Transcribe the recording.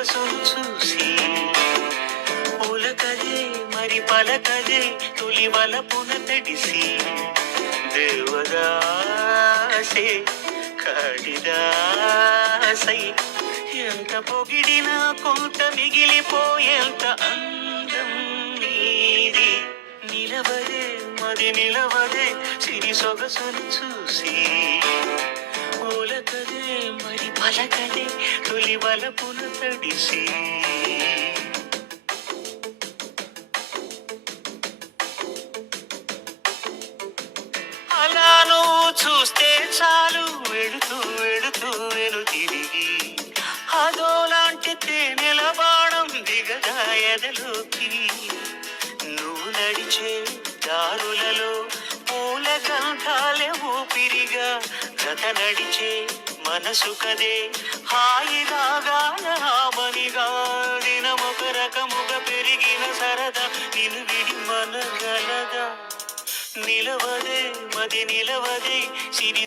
సొగసును చూసి ఉలకదే మరి పలకదే తొలి వలపున తడిసి దేవదాసే కాళిదాసై ఎంత పొగిడినా కొంత మిగిలిపోయేంత అందం నీది నిలవదే మది నిలవదే సిరి సొగసును చూసి ఉలకదే మరి పలకదే తొలి వలపున తడిసి అలా నువ్వు చూస్తే చాలు వెళుతూ వెళుతూ వెను తిరిగి అదోలాంటి తేనెల బాణం దిగదా ఎదలోకి నువ్వు నడిచే దారులలో పూల గంధాలే ఊపిరిగా గత నడిచే మనసు కదే హాయి రాగాల హామనిగా దినమొక రకముగా పెరిగిన సరదా నిన్ను విడి మనగలదా నిలవదే మది నిలవదే సిరి